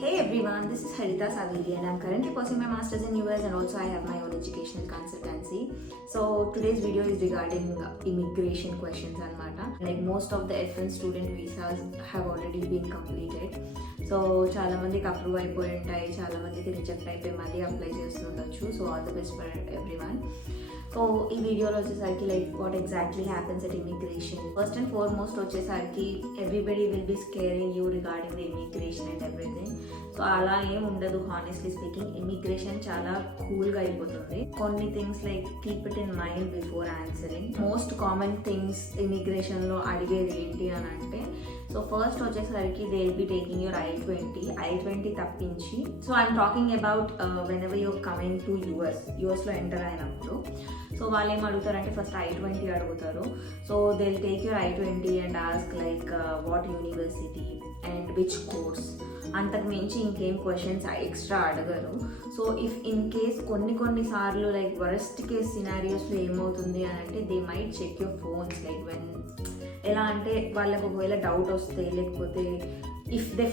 Hey everyone, this is Harita Savili and I'm currently pursuing my masters in US and also I have my own educational consultancy. So today's video is regarding immigration questions anamata. Like most of the F1 student visas have already been completed. So చాలా మందికి approve అయిపోయి ఉంటాయి, చాలా మందికి reject అయిపోయి మళ్ళీ apply చేస్తుండొచ్చు. So all the best for everyone. So ఈ వీడియోలో వచ్చేసరికి like what exactly happens at immigration. First and foremost వచ్చేసరికి everybody will be scaring you regarding the immigration and everything. So అలా ఏం ఉండదు. హానెస్ట్లీ స్పీకింగ్ ఇమిగ్రేషన్ చాలా కూల్గా అయిపోతుంది. కొన్ని things like keep it in mind before answering. Most common things ఇమిగ్రేషన్లో అడిగేది ఏంటి అని అంటే, సో ఫస్ట్ వచ్చేసరికి they will be taking your I-20 తప్పించి. So I'm talking about whenever you're coming to యూఎస్లో ఎంటర్ అయినప్పుడు. సో వాళ్ళు ఏం అడుగుతారంటే ఫస్ట్ I-20 అడుగుతారు. So they will take your I-20 and ask like what university and which course. అంతకు మించి ఇంకేం క్వశ్చన్స్ ఎక్స్ట్రా అడగరు. సో ఇఫ్ ఇన్ కేస్ కొన్నిసార్లు లైక్ వరస్ట్ కేస్ సినారియోస్లో ఏమవుతుంది అని అంటే they might check your phones. Like when ఎలా అంటే వాళ్ళకు ఒకవేళ డౌట్ వస్తే, లేకపోతే if they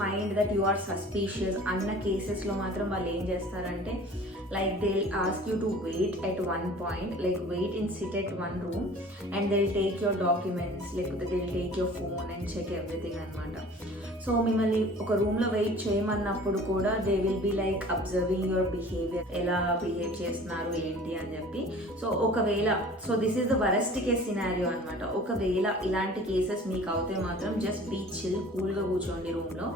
find that you are suspicious అన్న కేసెస్లో మాత్రం వాళ్ళు ఏం చేస్తారంటే like they'll ask you to wait at one point, like sit at one room and they'll take your documents, like they'll take your phone and check everything anamata. So మిమ్మల్ని ఒక రూమ్లో wait చేయమన్నప్పుడు కూడా they will be like observing your behaviour, ఎలా behave చేస్తున్నారు ఏంటి అని చెప్పి. So this is the worst case scenario అనమాట. ఒకవేళ ఇలాంటి కేసెస్ మీకు అవుతే మాత్రం జస్ట్ బీ చిల్, కూల్గా కూర్చోండి రూమ్లో.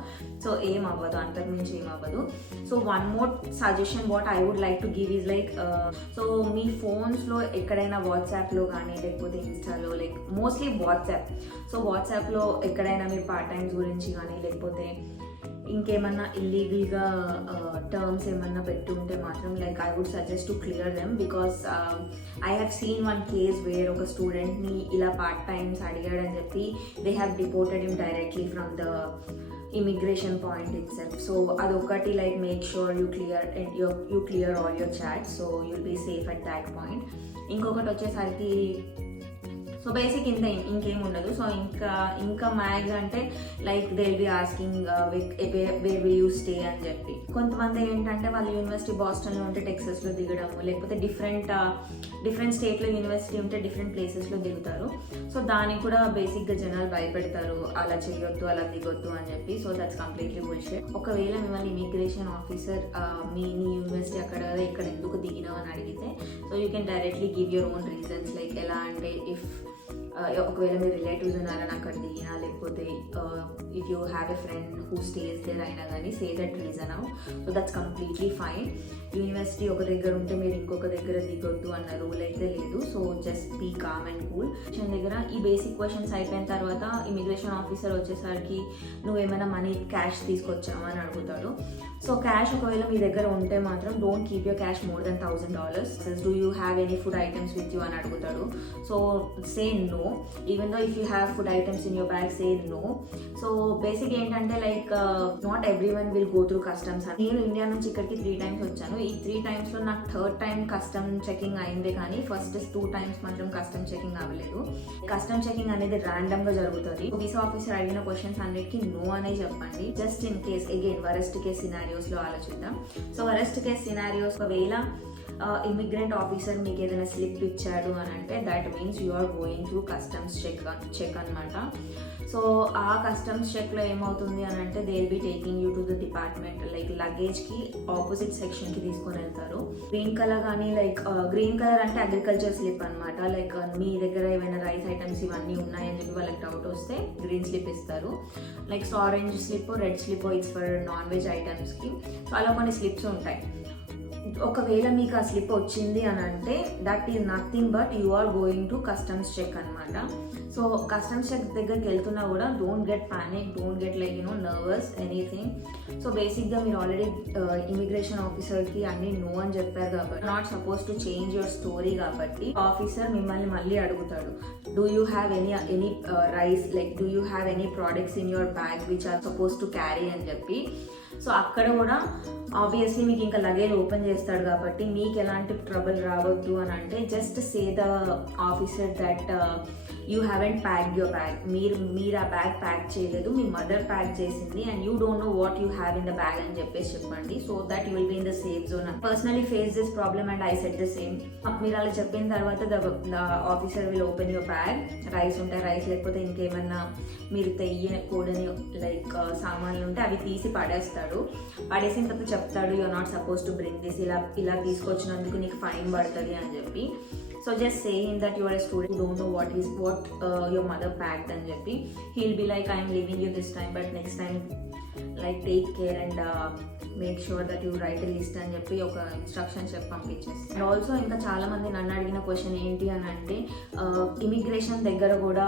సో ఏం అవ్వదు, అంతకుమించి ఏం అవ్వదు. So one more suggestion what I would like to give is like, so మీ ఫోన్స్లో ఎక్కడైనా వాట్సాప్లో కానీ లేకపోతే ఇన్స్టాలో, లైక్ మోస్ట్లీ వాట్సాప్. సో వాట్సాప్లో ఎక్కడైనా మీరు పార్ట్ టైమ్స్ గురించి కానీ లేకపోతే ఇంకేమన్నా ఇల్లీగల్గా టర్మ్స్ ఏమన్నా పెట్టుంటే మాత్రం like I would suggest to clear them. Because I have seen one case where ఒక స్టూడెంట్ని ఇలా పార్ట్ టైమ్స్ అడిగాడని చెప్పి they have deported him directly from the immigration point itself. So అదొకటి like make sure you clear all your chats, so you'll be safe at that point. ఇంకొకటి వచ్చేసరికి so basic ఇంకేం ఉండదు. So ఇంకా max అంటే like they will B asking where will you stay అని చెప్పి. కొంతమంది ఏంటంటే వాళ్ళు యూనివర్సిటీ బాస్టన్లో ఉంటే టెక్సస్లో దిగడము, లేకపోతే డిఫరెంట్ స్టేట్లో యూనివర్సిటీ ఉంటే డిఫరెంట్ ప్లేసెస్లో దిగుతారు. సో దానికి కూడా బేసిక్గా జనాలు భయపెడతారు, అలా చేయొద్దు, అలా దిగొద్దు అని చెప్పి. So that's completely bullshit. ఒకవేళ మిమ్మల్ని ఇమిగ్రేషన్ ఆఫీసర్ మీ యూనివర్సిటీ ఇక్కడ ఎందుకు దిగినావు అని అడిగితే, so you can directly give your own reasons. Like ఎలా అంటే ఒకవేళ మీ రిలేటివ్స్ ఉన్నారని అక్కడ దిగినా, లేకపోతే if you have a friend who stays there అయినా కానీ say that reason out. So that's completely fine. University ఒక దగ్గర ఉంటే మీరు ఇంకొక దగ్గర దిగొద్దు అన్న రూల్ అయితే లేదు. So just be calm and cool. దగ్గర ఈ బేసిక్ క్వశ్చన్స్ అయిపోయిన తర్వాత ఇమిగ్రేషన్ ఆఫీసర్ వచ్చేసరికి నువ్వేమైనా మనీ క్యాష్ తీసుకొచ్చావా అని అడుగుతాడు. సో క్యాష్ ఒకవేళ మీ దగ్గర ఉంటే మాత్రం don't keep your cash more than $1,000. Do you have any food items with you అని అడుగుతాడు. So say no. Even though if you have food items in your bag, say no. So basic ఏంటంటే like not every one will go through customs. నేను India నుంచి ఇక్కడికి 3 times వచ్చాను. ఈ 3 timesలో నాకు 3rd time custom checking అయిందే, కానీ first 2 times మాత్రం కస్టమ్ చెకింగ్ అవ్వలేదు. కస్టమ్ చెకింగ్ అనేది ర్యాండమ్గా జరుగుతుంది. వీసా ఆఫీసర్ అడిగిన క్వశ్చన్స్ అన్నిటికీ నో అనే చెప్పండి. Just in case again worst case సినారియోస్లో ఆలోచిద్దాం. సో వరస్ట్ కేస్ సినారియోస్ ఒకవేళ ఇమిగ్రెంట్ ఆఫీసర్ మీకు ఏదైనా స్లిప్ ఇచ్చాడు అని అంటే that means you are going through customs check అనమాట. సో ఆ కస్టమ్స్ చెక్లో ఏమవుతుంది అని అంటే they will be taking you to the department, like లగేజ్కి opposite సెక్షన్కి తీసుకొని వెళ్తారు. గ్రీన్ కలర్ కానీ లైక్ గ్రీన్ కలర్ అంటే అగ్రికల్చర్ స్లిప్ అనమాట. లైక్ మీ దగ్గర ఏమైనా రైస్ ఐటమ్స్ ఇవన్నీ ఉన్నాయని చెప్పి వాళ్ళకి డౌట్ వస్తే గ్రీన్ స్లిప్ ఇస్తారు. Like orange slip, red slip it's for non veg ఐటమ్స్కి. సో అలా కొన్ని స్లిప్స్ ఉంటాయి. ఒకవేళ మీకు ఆ స్లిప్ వచ్చింది అని అంటే that is nothing but you are going to customs check అనమాట. సో కస్టమ్స్ చెక్ దగ్గరికి వెళ్తున్నా కూడా don't get panic, don't get like nervous anything. So బేసిక్గా మీరు ఆల్రెడీ ఇమిగ్రేషన్ ఆఫీసర్కి అన్ని నో అని చెప్పారు కాబట్టి not suppose to change your story కాబట్టి ఆఫీసర్ మిమ్మల్ని మళ్ళీ అడుగుతాడు, do you have any rice, like do you have any products in your bag which are suppose to carry అని చెప్పి. సో అక్కడ కూడా ఆబ్వియస్లీ మీకు ఇంకా లగేజ్ ఓపెన్ చేస్తాడు కాబట్టి మీకు ఎలాంటి ట్రబుల్ రావద్దు అని అంటే just say the officer that you haven't pack your bag, మీరు ఆ బ్యాగ్ ప్యాక్ చేయలేదు, మీ మదర్ ప్యాక్ చేసింది and you don't know what you have in the bag అని చెప్పేసి చెప్పండి. So that you will be in the safe zone. Personally face this problem and I set the same. మీరు అలా చెప్పిన తర్వాత the officer will open your bag. Rice ఉంటే rice, లేకపోతే ఇంకేమన్నా మీరు కూడని లైక్ సామాన్లు ఉంటే అవి తీసి పడేస్తాడు. పడేసిన తర్వాత చెప్తాడు you are not suppose to bring this, ఇలా తీసుకొచ్చినందుకు నీకు ఫైన్ పడుతుంది అని చెప్పి. So just saying that you are a student who don't know what your mother packed and చెప్పి he'll be like I am leaving you this time but next time like take care and make sure that you write a list అని చెప్పి ఒక instruction చెప్పి పంపించేస్తాను. And also ఇంకా చాలా మంది నన్ను అడిగిన క్వశ్చన్ ఏంటి అని అంటే ఇమిగ్రేషన్ దగ్గర కూడా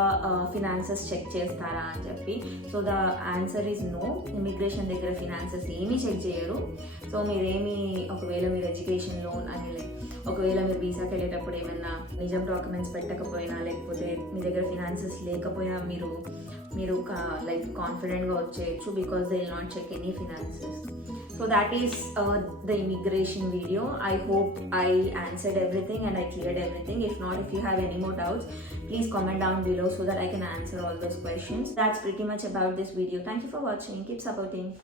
ఫినాన్సెస్ చెక్ చేస్తారా అని చెప్పి. So the answer is no. Immigration దగ్గర ఫినాన్సెస్ ఏమీ చెక్ చేయరు. సో మీరేమి ఒకవేళ మీరు ఎడ్యుకేషన్ లోన్ అని ఒకవేళ మీరు వీసాకి వెళ్ళేటప్పుడు ఏమన్నా నిజం డాక్యుమెంట్స్ పెట్టకపోయినా లేకపోతే మీ దగ్గర ఫినాన్సెస్ లేకపోయినా మీరు లైక్ కాన్ఫిడెంట్గా వచ్చేయచ్చు because they will not check any finances. So that is the immigration video. I hope I answered everything and I cleared everything. If not, if you have any more doubts, please comment down below so that I can answer all those questions. That's pretty much about this video. Thank you for watching. Keep supporting.